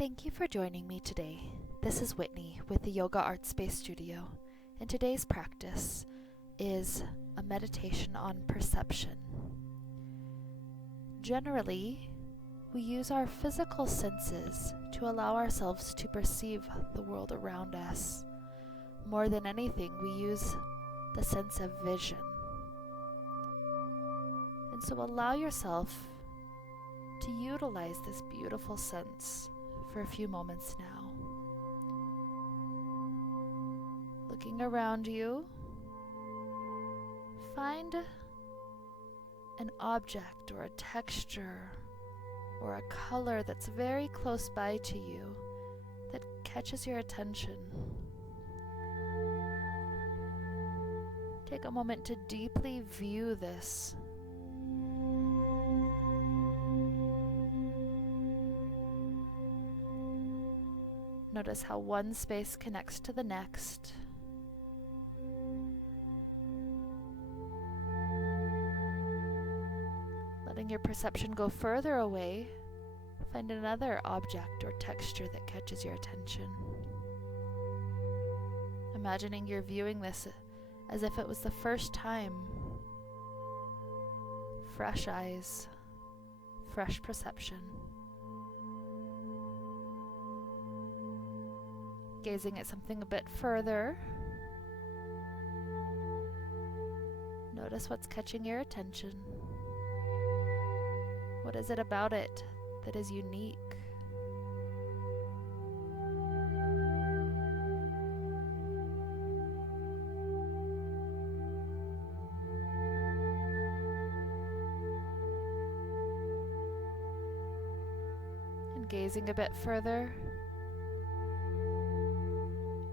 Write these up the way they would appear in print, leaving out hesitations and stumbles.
Thank you for joining me today. This is Whitney with the Yoga Art Space Studio, and today's practice is a meditation on perception. Generally, we use our physical senses to allow ourselves to perceive the world around us. More than anything, we use the sense of vision. And so allow yourself to utilize this beautiful sense for a few moments now. Looking around you, find an object or a texture or a color that's very close by to you that catches your attention. Take a moment to deeply view this. Notice how one space connects to the next. Letting your perception go further away, find another object or texture that catches your attention. Imagining you're viewing this as if it was the first time. Fresh eyes, fresh perception. Gazing at something a bit further, notice what's catching your attention. What is it about it that is unique? And gazing a bit further,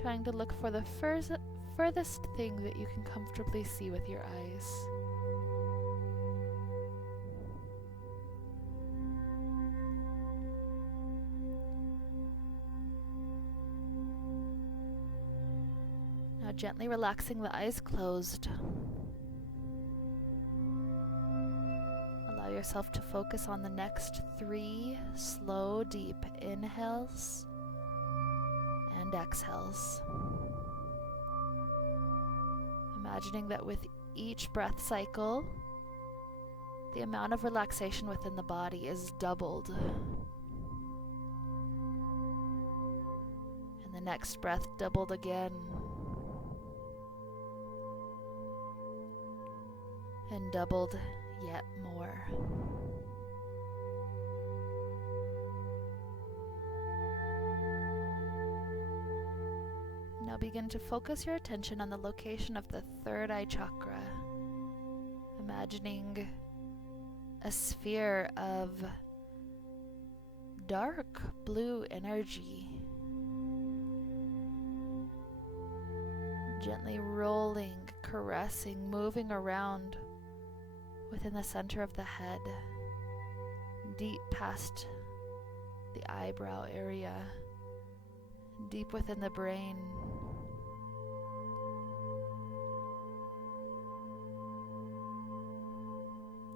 trying to look for the furthest thing that you can comfortably see with your eyes. Now gently relaxing the eyes closed. Allow yourself to focus on the next 3 slow, deep inhales and exhales. Imagining that with each breath cycle, the amount of relaxation within the body is doubled. And the next breath doubled again. And doubled yet more. Now begin to focus your attention on the location of the third eye chakra, imagining a sphere of dark blue energy, gently rolling, caressing, moving around within the center of the head, deep past the eyebrow area, deep within the brain.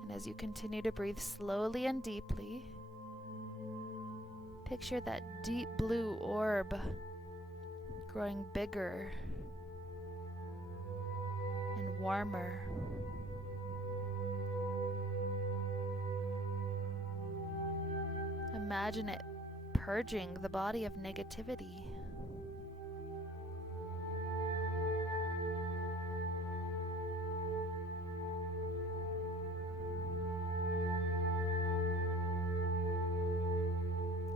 And as you continue to breathe slowly and deeply, picture that deep blue orb growing bigger and warmer. Imagine it purging the body of negativity.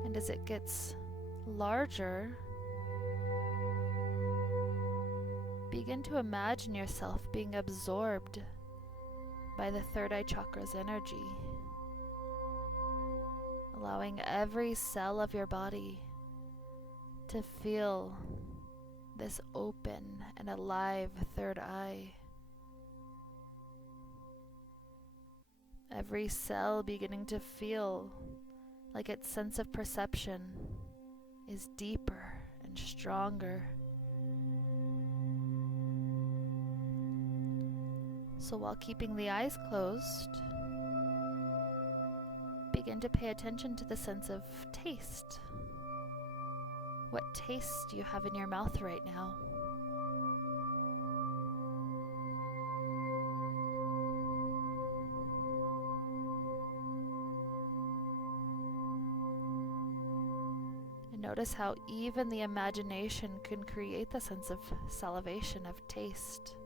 And as it gets larger, begin to imagine yourself being absorbed by the third eye chakra's energy, allowing every cell of your body to feel this open and alive third eye. Every cell beginning to feel like its sense of perception is deeper and stronger. So while keeping the eyes closed, begin to pay attention to the sense of taste. What taste do you have in your mouth right now? And notice how even the imagination can create the sense of salivation, of taste.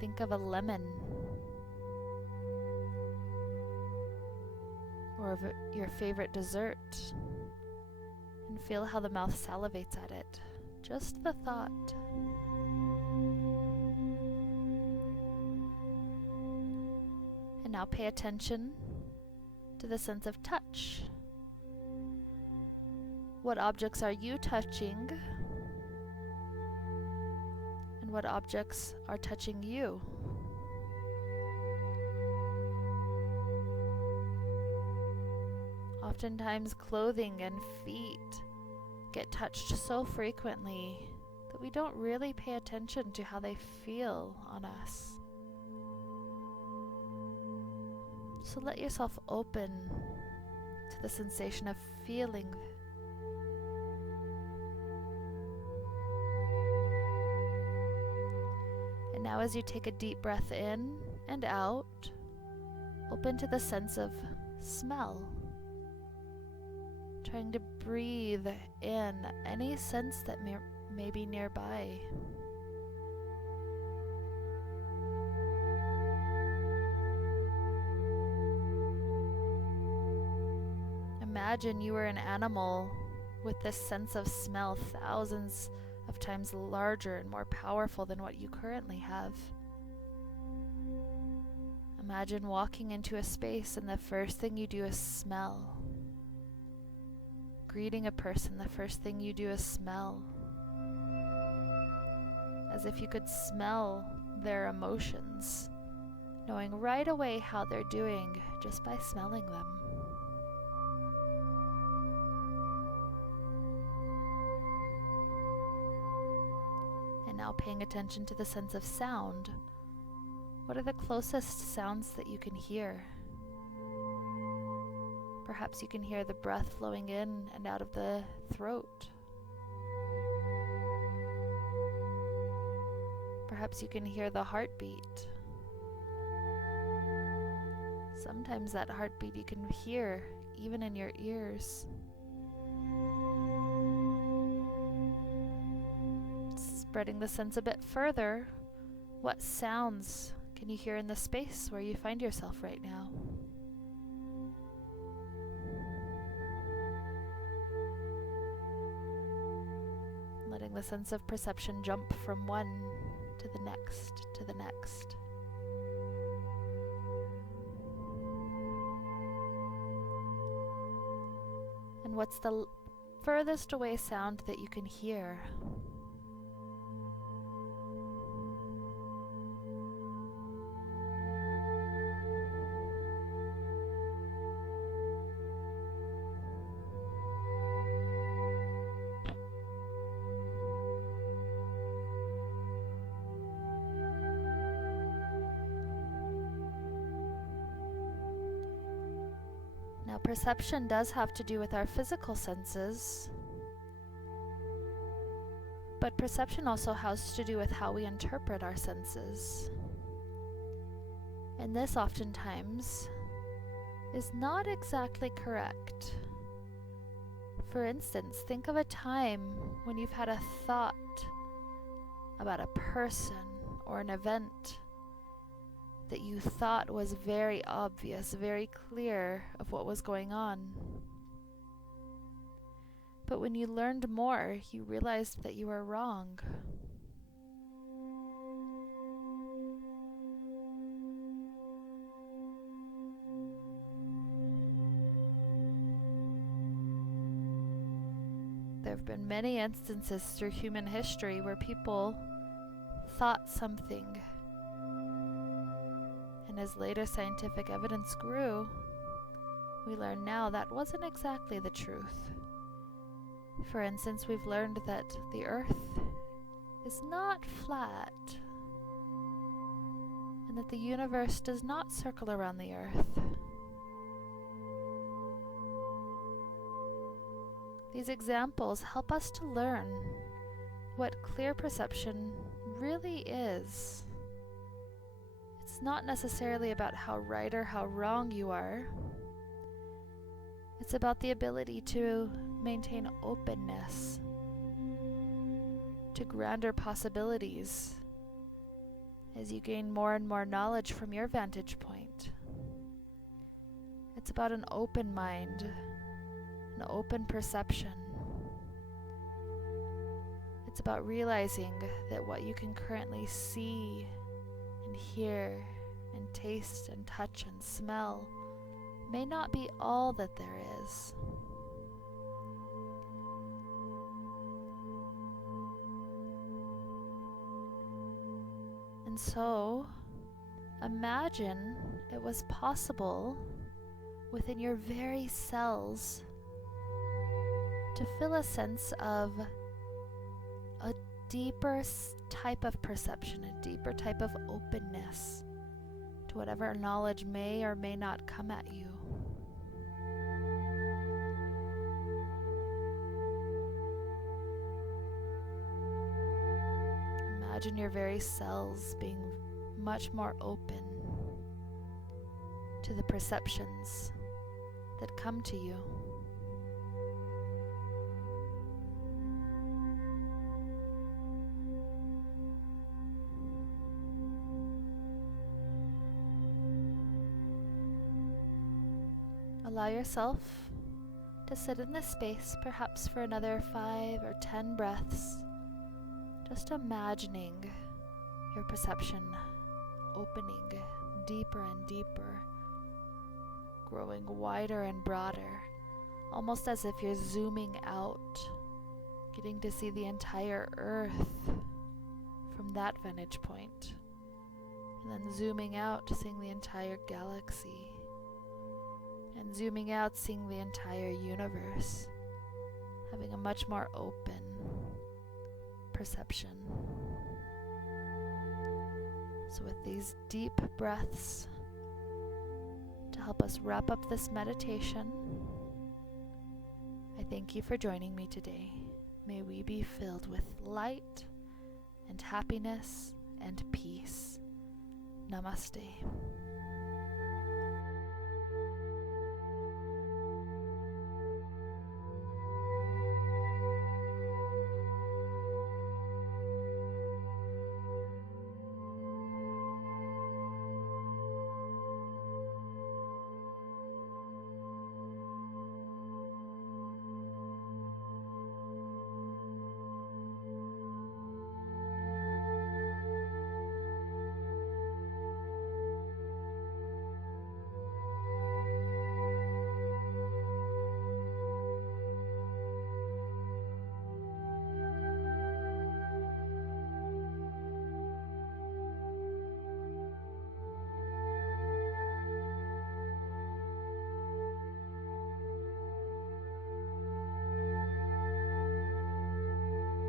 Think of a lemon, or of your favorite dessert, and feel how the mouth salivates at it. Just the thought. And now pay attention to the sense of touch. What objects are you touching? And what objects are touching you? Oftentimes clothing and feet get touched so frequently that we don't really pay attention to how they feel on us. So let yourself open to the sensation of feeling. And now as you take a deep breath in and out, open to the sense of smell. Trying to breathe in any sense that may be nearby. Imagine you were an animal with this sense of smell thousands of times larger and more powerful than what you currently have. Imagine walking into a space and the first thing you do is smell. Greeting a person, the first thing you do is smell. As if you could smell their emotions, knowing right away how they're doing just by smelling them. And now paying attention to the sense of sound. What are the closest sounds that you can hear? Perhaps you can hear the breath flowing in and out of the throat. Perhaps you can hear the heartbeat. Sometimes that heartbeat you can hear even in your ears. Spreading the sense a bit further, what sounds can you hear in the space where you find yourself right now? Letting the sense of perception jump from one to the next, to the next. And what's the furthest away sound that you can hear? Now, perception does have to do with our physical senses, but perception also has to do with how we interpret our senses. And this oftentimes is not exactly correct. For instance, think of a time when you've had a thought about a person or an event that you thought was very obvious, very clear of what was going on. But when you learned more, you realized that you were wrong. There have been many instances through human history where people thought something, and as later scientific evidence grew, we learn now that wasn't exactly the truth. For instance, we've learned that the Earth is not flat, and that the universe does not circle around the Earth. These examples help us to learn what clear perception really is. It's not necessarily about how right or how wrong you are. It's about the ability to maintain openness to grander possibilities as you gain more and more knowledge from your vantage point. It's about an open mind, an open perception. It's about realizing that what you can currently see and hear and taste and touch and smell may not be all that there is. And so, imagine it was possible within your very cells to feel a sense of a deeper type of perception, a deeper type of openness to whatever knowledge may or may not come at you. Imagine your very cells being much more open to the perceptions that come to you. Allow yourself to sit in this space perhaps for another 5 or 10 breaths, just imagining your perception opening deeper and deeper, growing wider and broader, almost as if you're zooming out, getting to see the entire earth from that vantage point, and then zooming out, seeing the entire galaxy, and zooming out, seeing the entire universe, having a much more open perception. So with these deep breaths to help us wrap up this meditation, I thank you for joining me today. May we be filled with light and happiness and peace. Namaste.